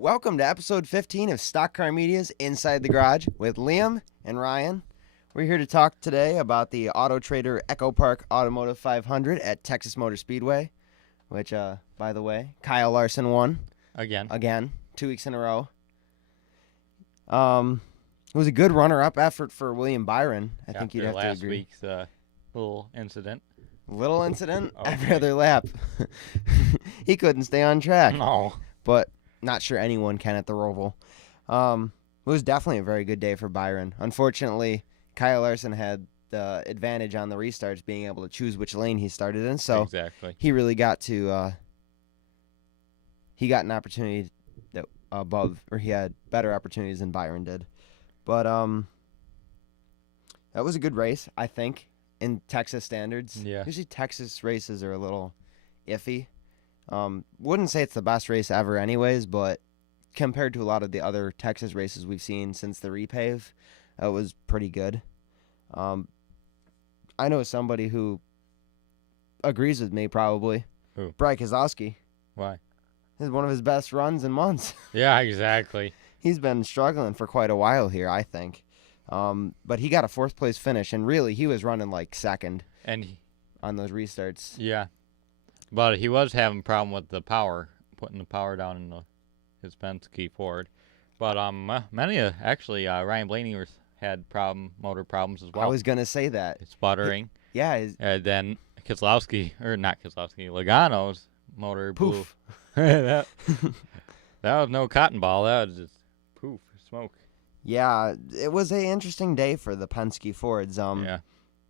Welcome to episode 15 of Stock Car Media's Inside the Garage with Liam and Ryan. We're here to talk today about the Auto Trader Echo Park Automotive 500 at Texas Motor Speedway, which, by the way, Kyle Larson won. Again, 2 weeks in a row. It was a good runner-up effort for William Byron. I think you'd have to agree. Last week's little incident. Little incident Okay. every other lap. He couldn't stay on track. No. But not sure anyone can at the Roval. It was definitely a very good day for Byron. Unfortunately, Kyle Larson had the advantage on the restarts, being able to choose which lane he started in. So exactly. he really got to he got an opportunity that he had better opportunities than Byron did. But that was a good race, I think, in Texas standards. Yeah. Usually Texas races are a little iffy. Wouldn't say it's the best race ever anyways, but compared to a lot of the other Texas races we've seen since the repave, it was pretty good. I know somebody who agrees with me probably. Who? Brad Keselowski. Why? This is one of his best runs in months. Yeah, exactly. He's been struggling for quite a while here, I think. But he got a fourth place finish, and really he was running like second on those restarts. Yeah. But he was having a problem with the power, putting the power down in his Penske Ford. But Ryan Blaney had motor problems as well. I was going to say that. Sputtering. Yeah. And then Logano's motor Poof. blew. that was no cotton ball. That was just poof, smoke. Yeah, it was an interesting day for the Penske Fords. Yeah.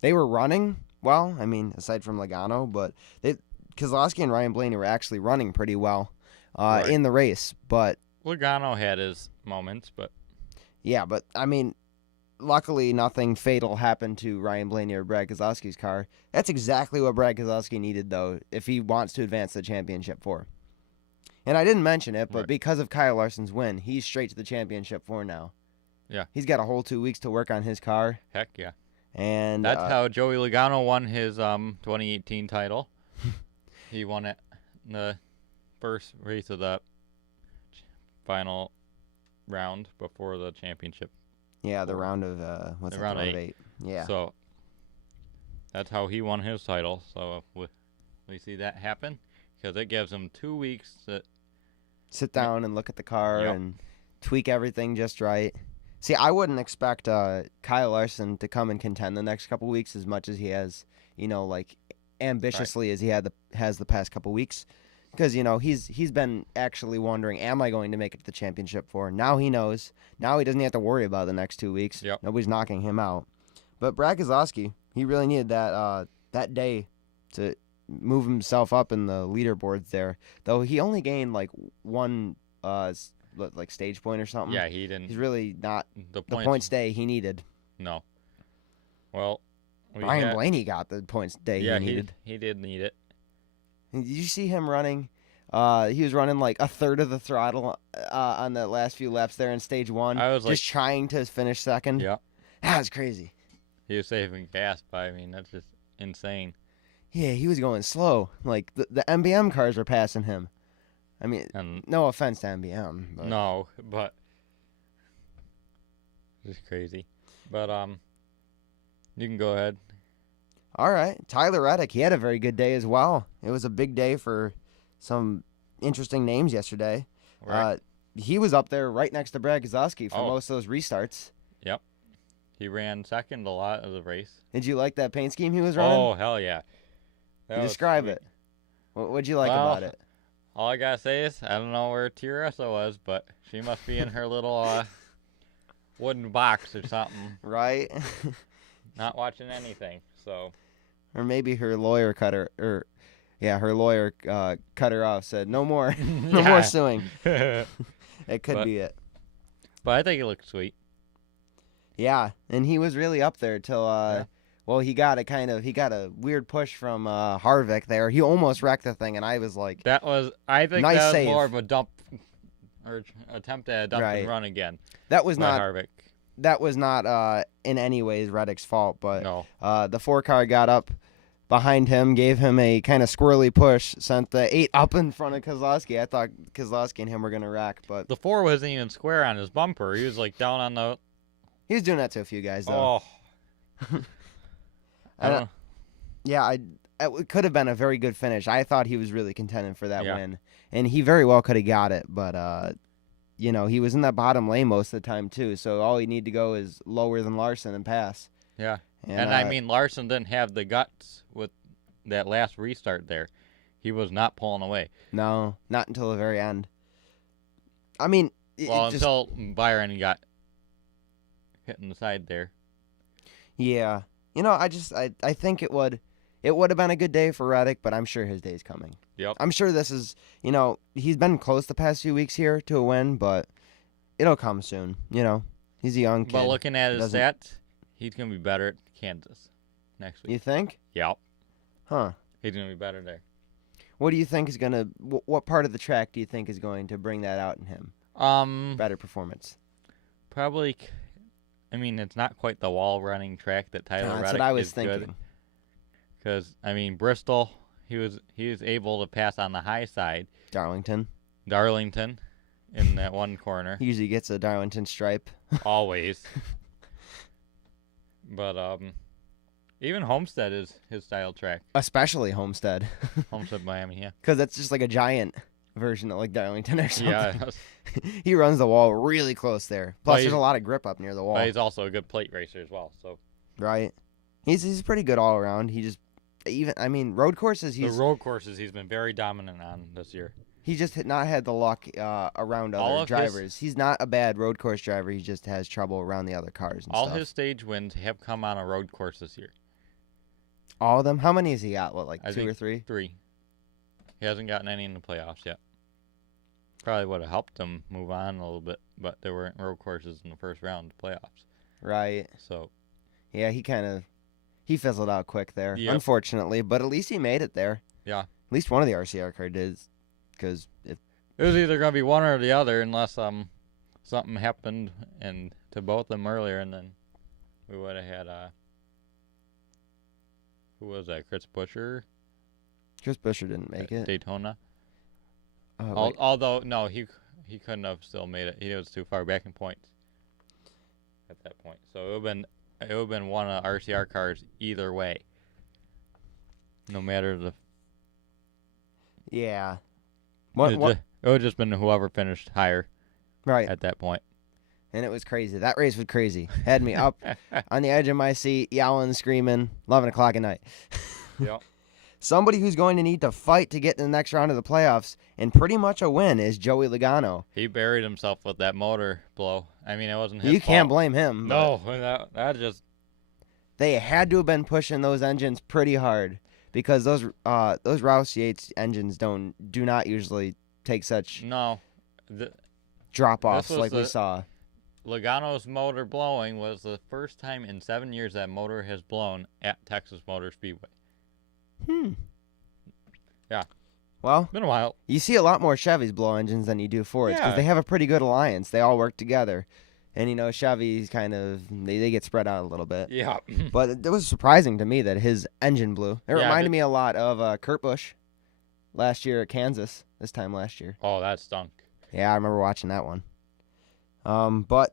They were running well, I mean, aside from Logano, but Keselowski and Ryan Blaney were actually running pretty well Right. in the race. But Logano had his moments, but yeah, but I mean, luckily nothing fatal happened to Ryan Blaney or Brad Keselowski's car. That's exactly what Brad Keselowski needed, though, if he wants to advance the championship four. And I didn't mention it, but Right. because of Kyle Larson's win, he's straight to the championship four now. Yeah. He's got a whole 2 weeks to work on his car. heck yeah. And That's how Joey Logano won his 2018 title. He won it in the first race of the final round before the championship. Yeah, the round of what's The that, round round of eight. 8. Yeah. So that's how he won his title. So if we see that happen, because it gives him 2 weeks to Sit down and look at the car Yep. and tweak everything just right. See, I wouldn't expect Kyle Larson to come and contend the next couple weeks as much as he has, like ambitiously as he has the past couple weeks, because he's been actually wondering, am I going to make it to the championship four? Now he knows. Now he doesn't have to worry about the next 2 weeks. Yep. Nobody's knocking him out. But Brad Keselowski, he really needed that day to move himself up in the leaderboards there. Though he only gained like one stage point or something. Yeah, he didn't. He's really not The the points day he needed. No. Well, Ryan Blaney got the points day yeah, he needed. he did need it. Did you see him running? He was running like a third of the throttle on the last few laps there in stage one. I was just trying to finish second. Yeah. That was crazy. He was saving gas, but I mean, that's just insane. Yeah, he was going slow. Like the MBM cars were passing him. I mean, And no offense to MBM. But no, but just crazy. But you can go ahead. All right. Tyler Reddick, he had a very good day as well. It was a big day for some interesting names yesterday. Right. He was up there right next to Brad Keselowski for Oh. most of those restarts. Yep. He ran second a lot of the race. Did you like that paint scheme he was running? Oh, hell yeah. That You was describe sweet. it. What'd you like Well, about it? All I gotta say is, I don't know where Teresa was, but she must be in her little wooden box or something, Right? not watching anything. So, Or maybe her lawyer cut her, her lawyer cut her off, said, no more, no more suing. but It could be it. I think it looked sweet. Yeah, and he was really up there till, Yeah. well, he got a weird push from Harvick there. He almost wrecked the thing, and I was like, I think Nice that was save. more of a dump, or attempt at a dump Right. and run again that was by not Harvick. that was not in any ways Reddick's fault, but No. the 4 car got up behind him, gave him a kind of squirrely push, sent the 8 up in front of Kozlowski. I thought Kozlowski and him were going to rack, but The 4 wasn't even square on his bumper. He was like down on the. he was doing that to a few guys, though. Oh. I don't know. Yeah, it could have been a very good finish. I thought he was really contending for that Yeah. win, and he very well could have got it, but he was in that bottom lane most of the time too. So all he need to go is lower than Larson and pass. Yeah. And I mean, Larson didn't have the guts with that last restart there. He was not pulling away. no, not until the very end. I mean, Until Byron got hit in the side there. yeah. I think it would have been a good day for Reddick, but I'm sure his day's coming. Yep. I'm sure this is, he's been close the past few weeks here to a win, but it'll come soon. He's a young kid. But looking at his stats, he's going to be better at Kansas next week. You think? Yep. Huh. He's going to be better there. What do you think is going to, what part of the track do you think is going to bring that out in him? Better performance. Probably, I mean, it's not quite the wall running track that Tyler Reddick That's what I was is thinking. good. Because, I mean, Bristol, he was able to pass on the high side. Darlington In that one corner. He usually gets a Darlington stripe. Always. But even Homestead is his style track. Especially Homestead. Homestead, Miami, yeah. Because that's just like a giant version of like Darlington or something. Yeah. He runs the wall really close there. Plus, But there's a lot of grip up near the wall. But he's also a good plate racer as well. So Right. He's pretty good all around. Road courses, the road courses he's been very dominant on this year. He's just not had the luck around other drivers. He's not a bad road course driver. He just has trouble around the other cars and All stuff. his stage wins have come on a road course this year. All of them? How many has he got? What, like I 2 or think 3? 3. He hasn't gotten any in the playoffs yet. Probably would have helped him move on a little bit, but there weren't road courses in the first round of the playoffs. Right. So Yeah, he fizzled out quick there, Yep. unfortunately. But at least he made it there. yeah, At least one of the RCR cars did, because it was either going to be one or the other, unless something happened and to both of them earlier, and then we would have had who was that? Chris Buescher Chris Buescher didn't make at it. Daytona. Wait. Although no, he couldn't have still made it. He was too far back in points at that point. So it would have been one of the RCR cars either way. No matter the. Yeah. It would have just been whoever finished higher Right. at that point. And it was crazy. That race was crazy. Had me up on the edge of my seat, yelling, screaming, 11 o'clock at night. Yep. Somebody who's going to need to fight to get to the next round of the playoffs and pretty much a win is Joey Logano. He buried himself with that motor blow. I mean, it wasn't his You can't fault. blame him. No, that just. They had to have been pushing those engines pretty hard because those Rouse Yates engines do not usually take such No. drop-offs was like we saw. Logano's motor blowing was the first time in 7 years that motor has blown at Texas Motor Speedway. Yeah. Well, Been a while. you see a lot more Chevys blow engines than you do Fords because Yeah. they have a pretty good alliance. They all work together. And, Chevys kind of, they get spread out a little bit. Yeah. But it was surprising to me that his engine blew. It Yeah, reminded me a lot of Kurt Busch last year at Kansas, this time last year. Oh, that stunk. Yeah, I remember watching that one. But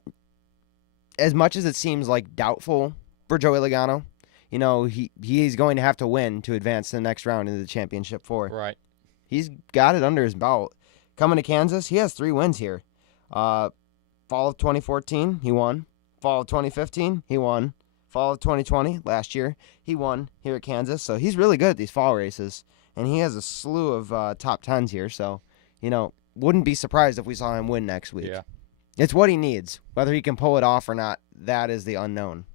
as much as it seems like doubtful for Joey Logano, he's going to have to win to advance to the next round into the championship 4. Right. He's got it under his belt. Coming to Kansas, he has 3 wins here. Fall of 2014, he won. Fall of 2015, he won. Fall of 2020, last year, he won here at Kansas. So he's really good at these fall races. And he has a slew of top 10s here. So, wouldn't be surprised if we saw him win next week. Yeah. It's what he needs. Whether he can pull it off or not, that is the unknown.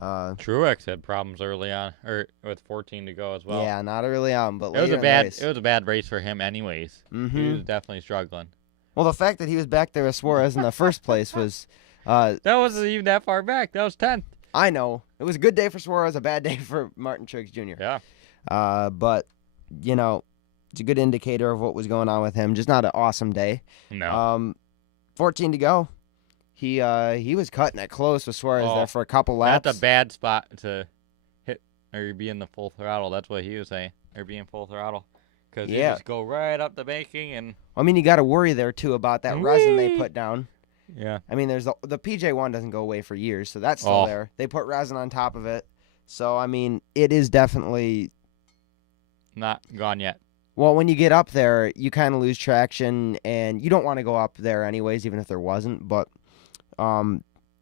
Truex had problems early on, or with 14 to go as well. Yeah, not early on, but It later was a in the bad. race. It was a bad race for him, anyways. Mm-hmm. He was definitely struggling. Well, the fact that he was back there with Suarez in the first place was... That wasn't even that far back. That was 10th. I know. It was a good day for Suarez, a bad day for Martin Truex Jr. Yeah. But, it's a good indicator of what was going on with him. Just not an awesome day. No. 14 to go. He was cutting it close with Suarez there for a couple laps. That's a bad spot to hit or you're being the full throttle. That's what he was saying. Or being full throttle. Because you Yeah. just go right up the banking and... I mean, you got to worry there, too, about that resin they put down. Yeah. I mean, there's the PJ1 doesn't go away for years, so that's still Oh. there. They put resin on top of it. So, I mean, it is definitely... Not gone yet. Well, when you get up there, you kind of lose traction, and you don't want to go up there anyways, even if there wasn't. But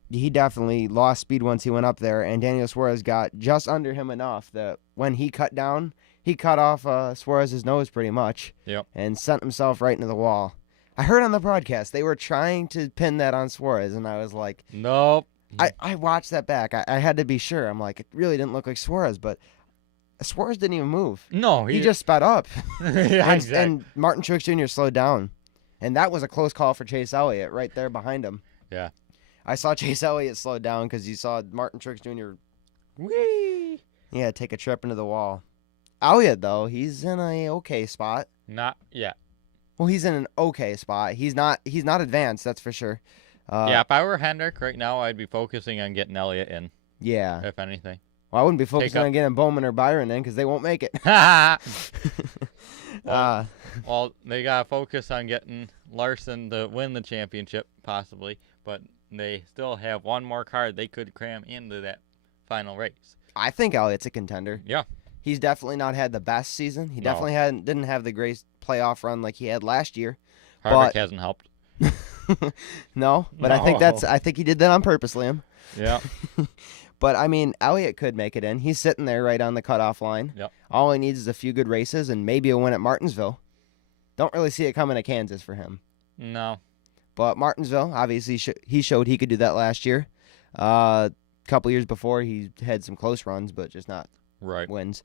he definitely lost speed once he went up there, and Daniel Suarez got just under him enough that when he cut down, he cut off Suarez's nose pretty much. Yep. And sent himself right into the wall. I heard on the broadcast they were trying to pin that on Suarez, and I was like, nope. I watched that back. I had to be sure. I'm like, it really didn't look like Suarez, but Suarez didn't even move. No. He just sped up. Yeah, exactly. And Martin Truex Jr. slowed down. And that was a close call for Chase Elliott right there behind him. Yeah. I saw Chase Elliott slow down because you saw Martin Truex Jr. Whee! Yeah, take a trip into the wall. Elliott, though, he's in a okay spot. Not yet. Well, he's in an okay spot. He's not advanced, that's for sure. Yeah, if I were Hendrick right now, I'd be focusing on getting Elliott in, Yeah. if anything. Well, I wouldn't be focusing on getting Bowman or Byron in because they won't make it. Well, they got to focus on getting Larson to win the championship, possibly. But they still have one more card they could cram into that final race. I think Elliott's a contender. Yeah. He's definitely not had the best season. He No. definitely didn't have the great playoff run like he had last year. Harvick hasn't helped. No, but I think he did that on purpose, Liam. Yeah. But I mean, Elliott could make it in. He's sitting there right on the cutoff line. Yep. All he needs is a few good races and maybe a win at Martinsville. Don't really see it coming to Kansas for him. No. But Martinsville, obviously, he showed he could do that last year. A couple years before, he had some close runs, but just not wins.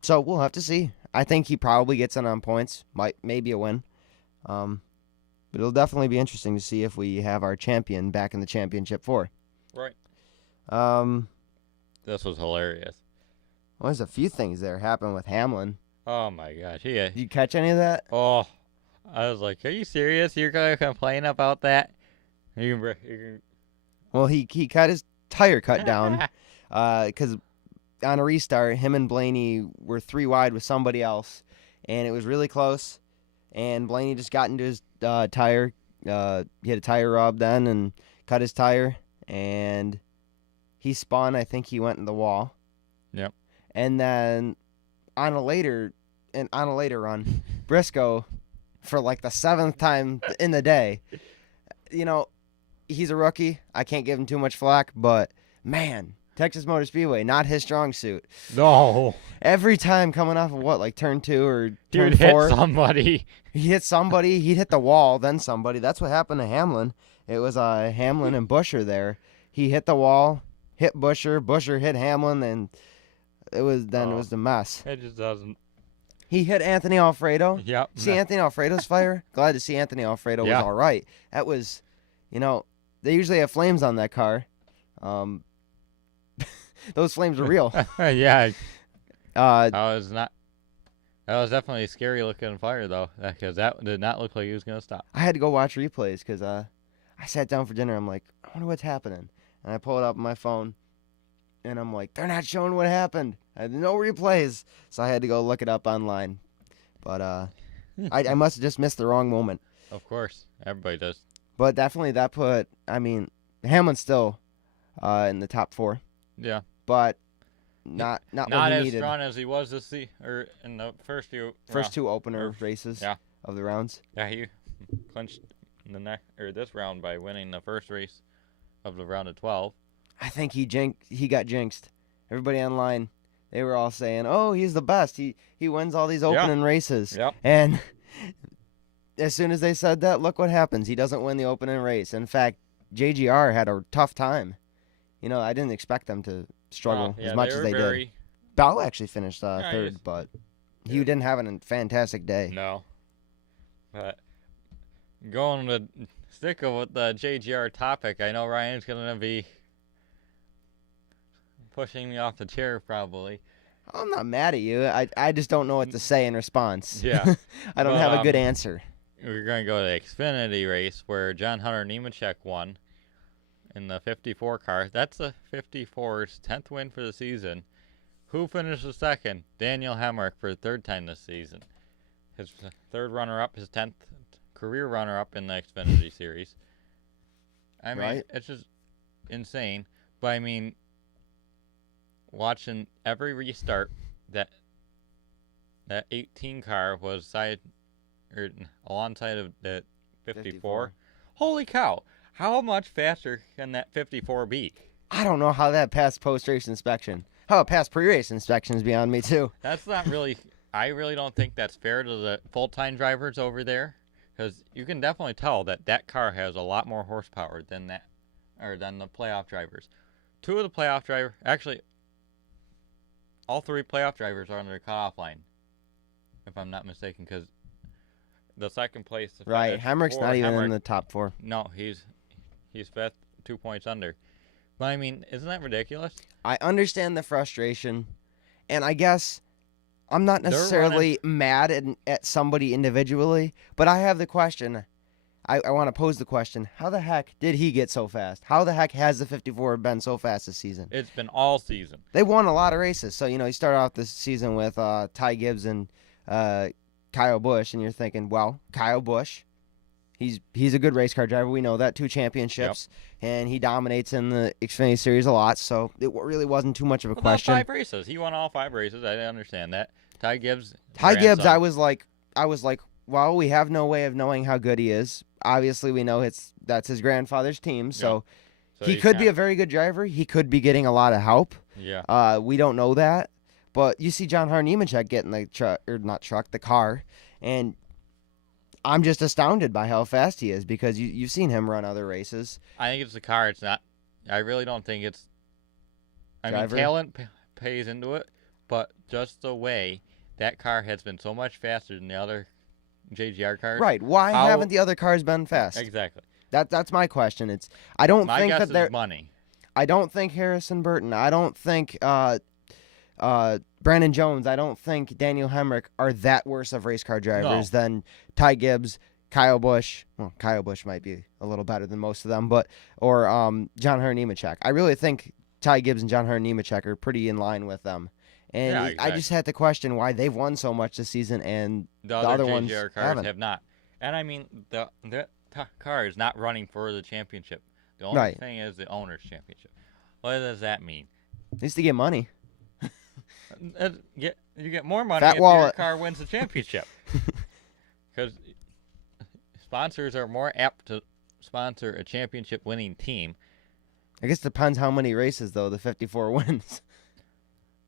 So we'll have to see. I think he probably gets in on points, maybe a win. But it'll definitely be interesting to see if we have our champion back in the championship four. Right. This was hilarious. Well, there's a few things there happen with Hamlin. Oh my gosh. Did you catch any of that? Oh, I was like, are you serious? You're going to complain about that? Well, he cut his tire cut down because on a restart, him and Blaney were 3 wide with somebody else, and it was really close. And Blaney just got into his tire. He had a tire rub then and cut his tire, and he spun. I think he went in the wall. Yep. And then on a later run, Briscoe, for like the 7th time in the day, he's a rookie. I can't give him too much flack, but man, Texas Motor Speedway, not his strong suit. No. Every time coming off of turn 2 or turn Dude 4. hit somebody. He hit somebody. He'd hit the wall, then somebody. That's what happened to Hamlin. It was Hamlin and Buescher there. He hit the wall, hit Buescher. Buescher hit Hamlin, and it was the mess. It just doesn't. He hit Anthony Alfredo. Yep. See Anthony Alfredo's fire? Glad to see Anthony Alfredo was all right. That was, they usually have flames on that car. Those flames are real. Yeah. That was definitely a scary looking fire though, because that did not look like he was gonna stop. I had to go watch replays because I sat down for dinner. I'm like, I wonder what's happening, and I pull it up on my phone, and I'm like, they're not showing what happened. I had no replays, so I had to go look it up online. But I must have just missed the wrong moment. Of course, everybody does. But definitely that put. I mean, Hamlin's still in the top 4. Yeah. But not what he as needed. strong as he was in the first two opener races of the rounds. Yeah, he clinched this round by winning the first race of the round of 12. I think he got jinxed. Everybody online, they were all saying, "Oh, he's the best. He wins all these opening races." Yep. And as soon as they said that, look what happens. He doesn't win the opening race. In fact, JGR had a tough time. I didn't expect them to struggle as much as they did. Bell actually finished 3rd, but he didn't have a fantastic day. No. But going to stick with the JGR topic, I know Ryan's going to be pushing me off the chair probably. I'm not mad at you. I just don't know what to say in response. Yeah. I don't have a good answer. We're going to go to the Xfinity race where John Hunter Nemechek won in the 54 car. That's the 54's 10th win for the season. Who finishes second? Daniel Hemrick for the third time this season. His third runner-up, his 10th career runner-up in the Xfinity Series. I mean, Right. it's just insane. But I mean, watching every restart, that 18 car was alongside of the 54. Holy cow! How much faster can that 54 be? I don't know how that passed post-race inspection. How it passed pre-race inspection is beyond me, too. That's not really. I really don't think that's fair to the full-time drivers over there, because you can definitely tell that car has a lot more horsepower than the playoff drivers. Two of the playoff drivers, actually, all three playoff drivers are under the cutoff line, if I'm not mistaken, because the second place. Right, Hemrick's not even in the top 4. No, he's fifth, 2 points under. But I mean, isn't that ridiculous? I understand the frustration, and I guess I'm not necessarily mad at somebody individually, but I have the question. I want to pose the question: how the heck did he get so fast? How the heck has the 54 been so fast this season? It's been all season. They won a lot of races, so you started off this season with Ty Gibbs and Kyle Busch, and you're thinking, well, Kyle Busch, he's a good race car driver. We know that, 2 championships, and he dominates in the Xfinity Series a lot. So it really wasn't too much of a question. 5 races, he won all 5 races. I didn't understand that. Ty Gibbs, I was like, well, we have no way of knowing how good he is. Obviously, we know that's his grandfather's team, so he could be a very good driver. He could be getting a lot of help. Yeah. We don't know that, but you see John Hunter-Nemechek getting the car, and I'm just astounded by how fast he is because you've seen him run other races. I think it's the car. It's not. I really don't think it's. I mean, talent pays into it, but just the way that car has been so much faster than the other JGR cars. Right. Why haven't the other cars been fast? Exactly. That's my question. I don't think my guess that is money. I don't think Harrison Burton. I don't think Brandon Jones. I don't think Daniel Hemrick are that worse of race car drivers than Ty Gibbs, Kyle Busch. Well, Kyle Busch might be a little better than most of them, or John Hunter-Nemechek. I really think Ty Gibbs and John Hunter-Nemechek are pretty in line with them. And exactly. I just had to question why they've won so much this season and the other JGR ones cars have not. And I mean, the car is not running for the championship. The only thing is the owner's championship. What does that mean? At least to get money. You get more money Fat if wallet. your car wins the championship. Because sponsors are more apt to sponsor a championship-winning team. I guess it depends how many races, though, the 54 wins.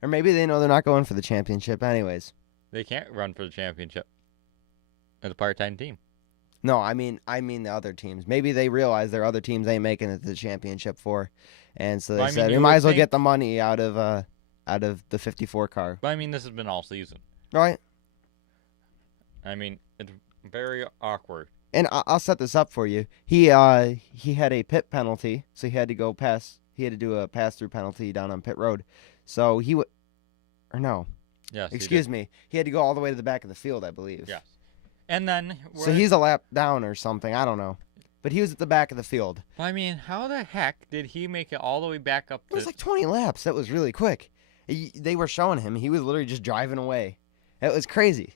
Or maybe they know they're not going for the championship anyways. They can't run for the championship as a part-time team. No, I mean the other teams. Maybe they realize their other teams ain't making it to the championship for, and so they said we might as well get the money out of the 54 car. But I mean, this has been all season, right? I mean, it's very awkward. And I'll set this up for you. He had a pit penalty, so he had to go past. He had to do a pass-through penalty down on pit road. So he would, or no? Yes. Excuse me. He had to go all the way to the back of the field, I believe. Yes. And then. So he's a lap down or something. I don't know. But he was at the back of the field. I mean, how the heck did he make it all the way back up? It was like 20 laps. That was really quick. They were showing him. He was literally just driving away. It was crazy.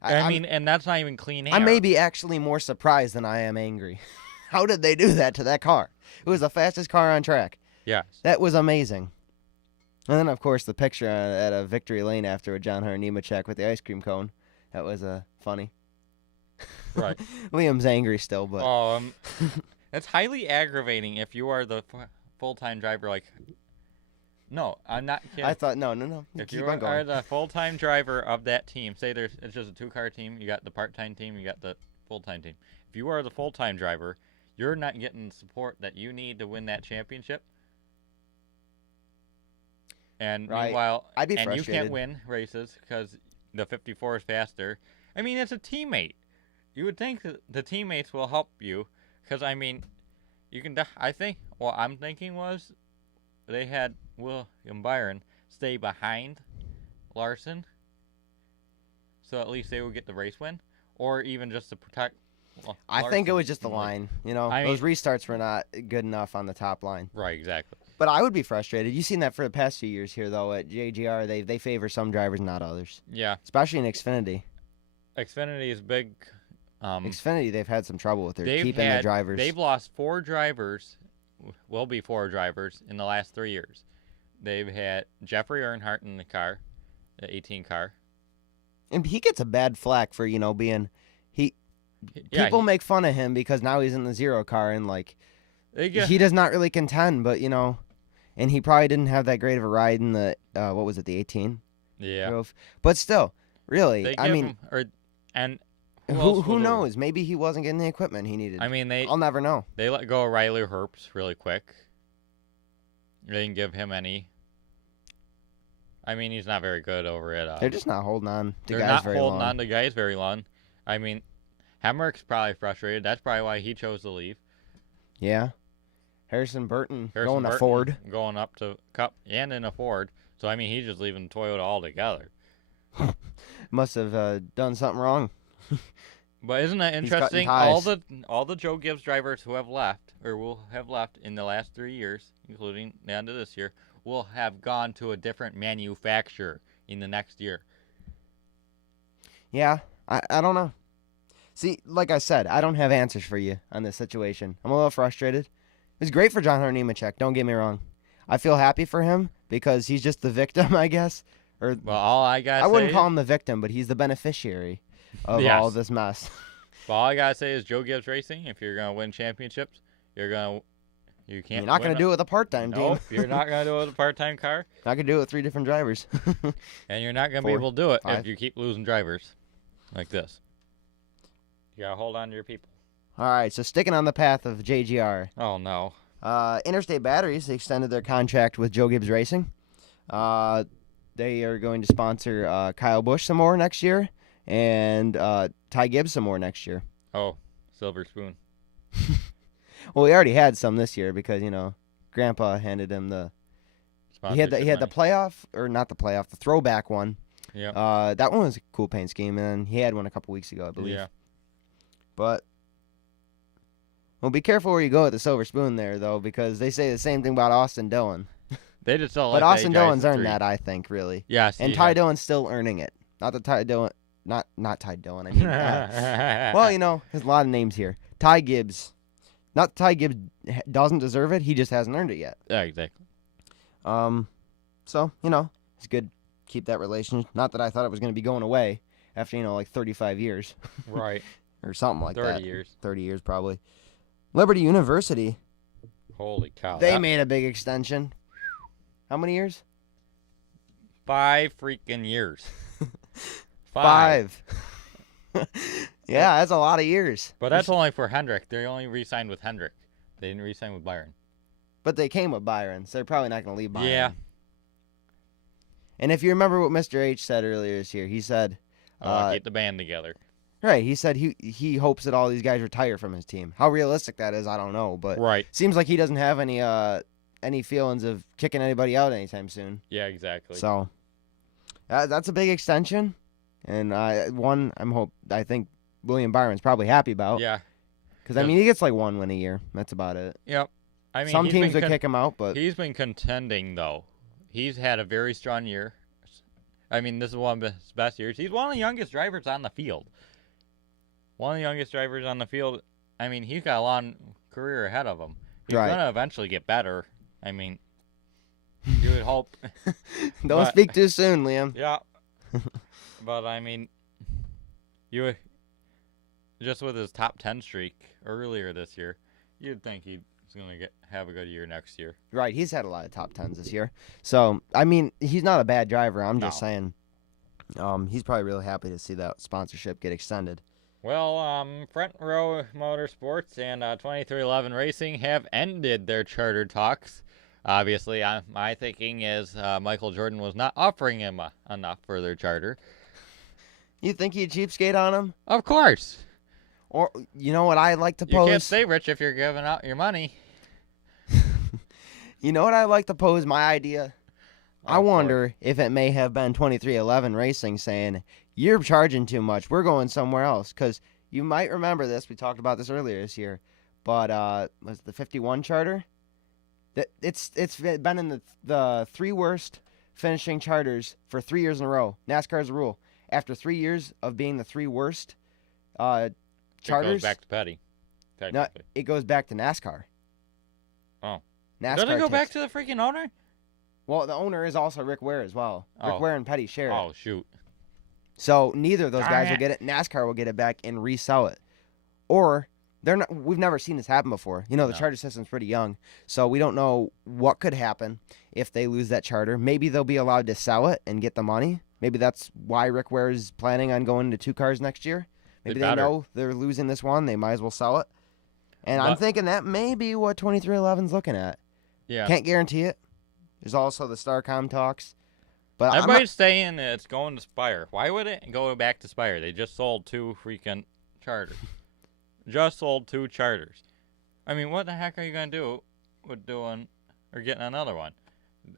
I mean, and that's not even clean air. I may be actually more surprised than I am angry. How did they do that to that car? It was the fastest car on track. Yes. That was amazing. And then, of course, the picture at a victory lane after with John Hunter-Nemechek with the ice cream cone. That was funny. Right. Liam's angry still, but... That's highly aggravating if you are the full-time driver. Like, no, I'm not kidding. I thought, no. If you are the full-time driver of that team, say it's just a 2-car team, you got the part-time team, you got the full-time team. If you are the full-time driver, you're not getting the support that you need to win that championship. And meanwhile, I'd be frustrated. You can't win races because the 54 is faster. I mean, it's a teammate. You would think that the teammates will help you because, I mean, you can. I think what I'm thinking was they had William Byron stay behind Larson, so at least they would get the race win, or even just to protect. I think it was just the line. Those restarts were not good enough on the top line. Right, exactly. But I would be frustrated. You've seen that for the past few years here, though, at JGR. They favor some drivers, not others. Yeah. Especially in Xfinity. Xfinity is big. Xfinity, they've had some trouble with their keeping the drivers. They've lost 4 drivers, will be 4 drivers, in the last 3 years. They've had Jeffrey Earnhardt in the car, the 18 car. And he gets a bad flack for, being... People make fun of him because now he's in the 0 car and, he does not really contend, but, and he probably didn't have that great of a ride in the, what was it, the 18? Yeah. Drove. But still, really, who knows? Maybe he wasn't getting the equipment he needed. I'll never know. They let go of Riley Herbst really quick. They didn't give him any. He's not very good over it. They're just not holding on to guys very long. They're not holding on to guys very long. Hemrick's probably frustrated. That's probably why he chose to leave. Yeah. Harrison Burton going to Ford. Going up to Cup and in a Ford. So, he's just leaving Toyota altogether. Must have done something wrong. But isn't that interesting? All the Joe Gibbs drivers who have left, or will have left in the last 3 years, including the end of this year, will have gone to a different manufacturer in the next year. Yeah, I don't know. See, like I said, I don't have answers for you on this situation. I'm a little frustrated. It was great for John Hunter Nemechek, don't get me wrong. I feel happy for him because he's just the victim, I guess. Well, all I gotta say, I wouldn't call him the victim, but he's the beneficiary of all of this mess. Well, all I gotta say is Joe Gibbs Racing. If you're gonna win championships, you're not gonna do it with a part-time team. Nope, you're not gonna do it with a part-time car. Not gonna do it with 3 different drivers. And you're not gonna be able to do it if you keep losing drivers like this. You gotta hold on to your people. All right, so sticking on the path of JGR. Oh no. Interstate Batteries extended their contract with Joe Gibbs Racing. They are going to sponsor Kyle Busch some more next year, and Ty Gibbs some more next year. Oh, Silver Spoon. Well, he already had some this year because Grandpa handed him the. He had the playoff, or not the playoff, the throwback one. Yeah. That one was a cool paint scheme, and he had one a couple weeks ago, I believe. Yeah. But. Well, be careful where you go with the Silver Spoon there, though, because they say the same thing about Austin Dillon. They just don't. But Austin Dillon's earned that, I think, really. Yeah. And Ty Dillon's still earning it. Not that Ty Dillon, not Ty Dillon. I mean, well, there's a lot of names here. Ty Gibbs, not Ty Gibbs doesn't deserve it. He just hasn't earned it yet. Yeah, exactly. So it's good to keep that relation. Not that I thought it was going to be going away after 35 years. Right. Or something like 30 that. 30 years. 30 years probably. Liberty University. Holy cow. They made a big extension. How many years? 5 freaking years. 5. Yeah, that's a lot of years. But that's only for Hendrick. They only re-signed with Hendrick. They didn't re-sign with Byron. But they came with Byron, so they're probably not going to leave Byron. Yeah. And if you remember what Mr. H said earlier this year, he said... get the band together. Right, he said he hopes that all these guys retire from his team. How realistic that is, I don't know, but right. Seems like he doesn't have any feelings of kicking anybody out anytime soon. Yeah, exactly. So that's a big extension, and I think William Byron's probably happy about. Yeah, because he gets like 1 win a year. That's about it. Yep. Some teams would kick him out, but he's been contending though. He's had a very strong year. This is one of his best years. He's one of the youngest drivers on the field. One of the youngest drivers on the field. He's got a long career ahead of him. He's going to eventually get better. You would hope. Don't speak too soon, Liam. Yeah. But, you would, just with his top 10 streak earlier this year, you'd think he's going to have a good year next year. Right. He's had a lot of top 10s this year. So, he's not a bad driver. I'm just saying he's probably really happy to see that sponsorship get extended. Well, Front Row Motorsports and 2311 Racing have ended their charter talks. Obviously, my thinking is Michael Jordan was not offering him enough for their charter. You think he'd cheapskate on him? Of course. Or, you know what I like to pose? You can't stay rich if you're giving out your money. You know what I like to pose? My idea? I wonder if it may have been 2311 Racing saying, you're charging too much. We're going somewhere else. Because you might remember this. We talked about this earlier this year. But was it the 51 charter? It's been in the three worst finishing charters for 3 years in a row. NASCAR's a rule. After 3 years of being the three worst charters, it goes back to Petty. no, Technically. it goes back to NASCAR. Oh. NASCAR Doesn't it go back takes- to the freaking owner? Well, the owner is also Rick Ware as well. Rick Oh. Ware and Petty share it. Oh, shoot. So neither of those Darn guys will it. get it. NASCAR will get it back and resell it. Or they're not. We've never seen this happen before. You know, the No. charter system's pretty young, so we don't know what could happen if they lose that charter. Maybe they'll be allowed to sell it and get the money. Maybe that's why Rick Ware is planning on going to 2 cars next year. Maybe they better. know they're losing this one. They might as well sell it. And I'm But- thinking that may be what 2311's looking at. Yeah. Can't guarantee it. There's also the Starcom talks. But I'm not- Everybody's saying it's going to Spire. Why would it go back to Spire? They just sold 2 freaking charters. Just sold 2 charters. I mean, what the heck are you going to do with doing or getting another one?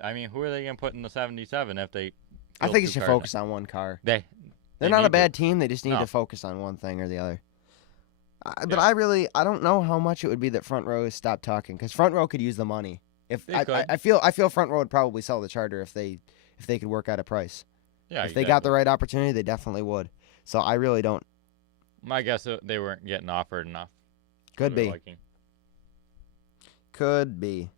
I mean, who are they going to put in the 77 if they I field think you 2 should cars? focus on one car. They're They're not a need bad team. They just need No. to focus on one thing or the other. But Yeah. I don't know how much it would be that front row has stopped talking, because front row could use the money. If They I could. feel front row would probably sell the charter if they could work out a price. Yeah, If they got the right opportunity, they definitely would. So I really don't. My guess they weren't getting offered enough. Could for their be. liking. Could be.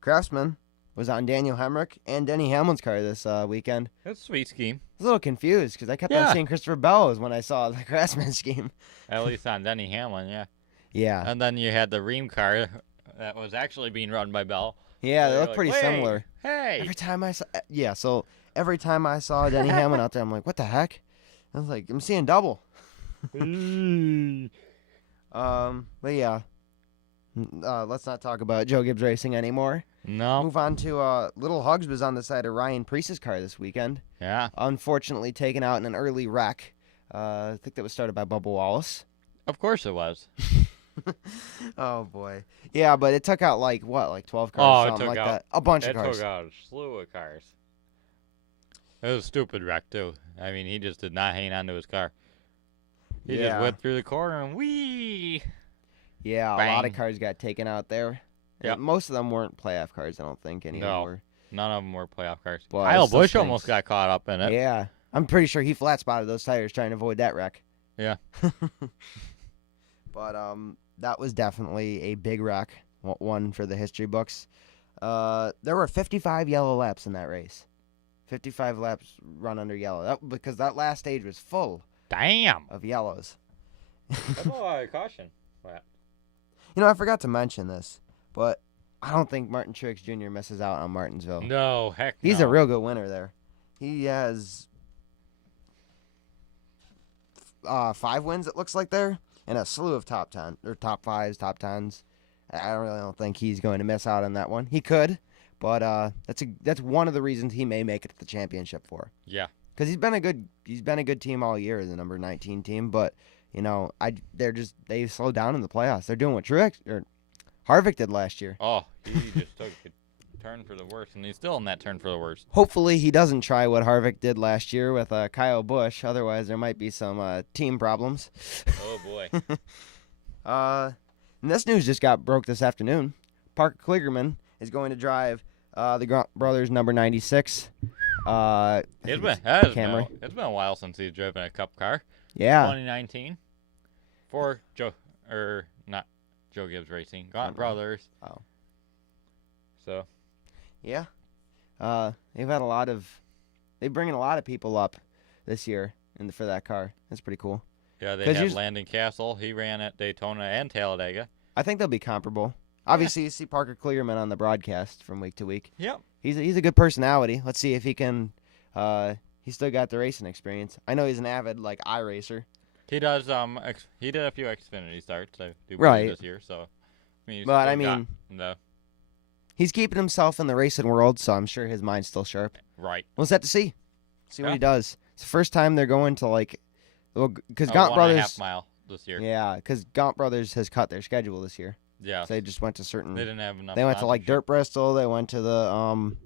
Craftsman was on Daniel Hemrick and Denny Hamlin's car this weekend. It's a sweet scheme. I was a little confused because I kept on Yeah. seeing Christopher Bell when I saw the Craftsman scheme. At least on Denny Hamlin, yeah. Yeah. And then you had the Ream car that was actually being run by Bell. Yeah, they They're look like, pretty "Wait, similar. Hey! Every time I saw, so every time I saw Denny Hamlin out there, I'm like, what the heck? I was like, I'm seeing double. But yeah, let's not talk about Joe Gibbs Racing anymore. No. Move on to Little Hugs was on the side of Ryan Preece's car this weekend. Yeah. Unfortunately, taken out in an early wreck. I think that was started by Bubba Wallace. Of course it was. Oh boy, yeah, but it took out like 12 cars, Oh, it something took like out- that, a bunch It of cars. took out a slew of cars. It was a stupid wreck, too. I mean, he just did not hang on to his car. He just Yeah. went through the corner and whee! Yeah, a lot of Bang. cars got taken out there. Yep. Most of them weren't playoff cars, I don't think. Any of them No. were. None of them were playoff cars. Well, Kyle it still Busch almost stinks. got caught up in it. Yeah, I'm pretty sure he flat spotted those tires trying to avoid that wreck. Yeah. But that was definitely a big wreck, one for the history books. There were 55 yellow laps in that race. 55 laps run under yellow. Because that last stage was full Damn! of yellows. That's a lot of caution. You know, I forgot to mention this, but I don't think Martin Truex Jr. misses out on Martinsville. No, heck He's no. a real good winner there. He has 5 wins, it looks like there, and a slew of top 10 or top 5s, top 10s. I really don't think he's going to miss out on that one. He could, but that's one of the reasons he may make it to the championship for. Yeah. Because he's been a good team all year, the number 19 team. But you know, they slowed down in the playoffs. They're doing what Harvick did last year. Oh, he just took a turn for the worse, and he's still in that turn for the worse. Hopefully he doesn't try what Harvick did last year with Kyle Busch. Otherwise, there might be some team problems. Oh, boy. And this news just got broke this afternoon. Parker Kligerman is going to drive the Grunt Brothers number 96. I think it's Camry. It's been a while since he's driven a Cup car. Yeah. 2019 for not Joe Gibbs Racing, Grunt Brothers. Oh. So Yeah. They bringing a lot of people up this year for that car. That's pretty cool. yeah, they 'Cause had usually- Landon Castle. He ran at Daytona and Talladega. I think they'll be comparable. Obviously, you see Parker Kligerman on the broadcast from week to week. Yep. He's a good personality. Let's see if he can. He's still got the racing experience. I know he's an avid iRacer. He does. He did a few Xfinity starts. I do believe Right. this year. So, he's But, still I mean- got the He's keeping himself in the racing world, so I'm sure his mind's still sharp. right. We'll set to see. See what Yeah. he does. It's the first time they're going to because A Gaunt 1.5 Brothers. mile this year. Yeah, because Gaunt Brothers has cut their schedule this year. Yeah. So they just went to certain. They didn't have enough. They went to sponsorship. Dirt Bristol. They went to the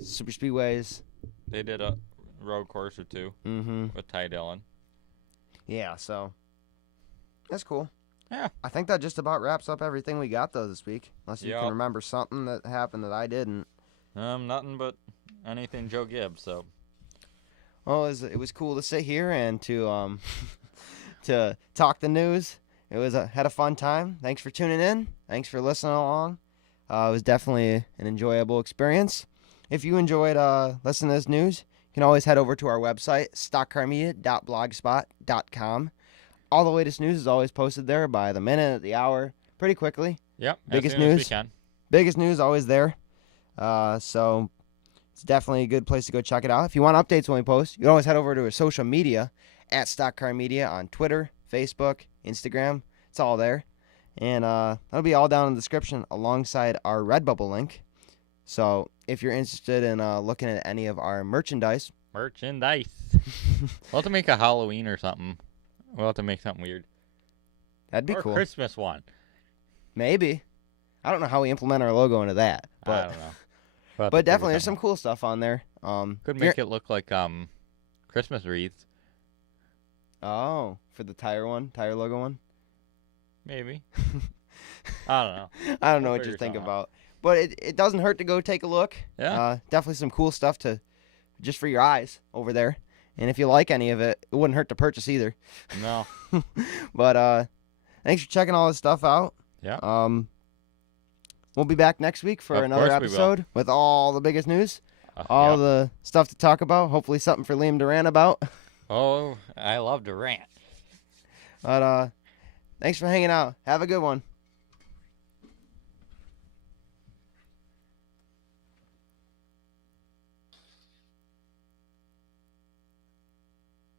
super speedways. They did a road course or two Mm-hmm. with Ty Dillon. Yeah, so that's cool. Yeah. I think that just about wraps up everything we got though this week. Unless you can Yep. remember something that happened that I didn't. Nothing but anything Joe Gibbs. So. Well, it was cool to sit here and to to talk the news. It was had a fun time. Thanks for tuning in. Thanks for listening along. It was definitely an enjoyable experience. If you enjoyed listening to this news, you can always head over to our website, stockcarmedia.blogspot.com. All the latest news is always posted there by the minute, the hour, pretty quickly. Yep. Biggest as soon news. As we can. Biggest news always there. So it's definitely a good place to go check it out. If you want updates when we post, you can always head over to our social media at Stock Car Media on Twitter, Facebook, Instagram. It's all there. And that'll be all down in the description alongside our Redbubble link. So if you're interested in looking at any of our merchandise. We'll have to make a Halloween or something. We'll have to make something weird. That'd be or cool. A Christmas one. Maybe. I don't know how we implement our logo into that. But, I don't know. We'll but definitely there's some cool stuff on there. Could make it look like Christmas wreaths. Oh, for the tire logo one? Maybe. I don't know. I don't know what you think about. But it doesn't hurt to go take a look. Yeah. Definitely some cool stuff just for your eyes over there. And if you like any of it, it wouldn't hurt to purchase either. No. But thanks for checking all this stuff out. Yeah. We'll be back next week for another episode with all the biggest news. All the stuff to talk about. Hopefully something for Liam to rant about. Oh, I love to rant. But thanks for hanging out. Have a good one.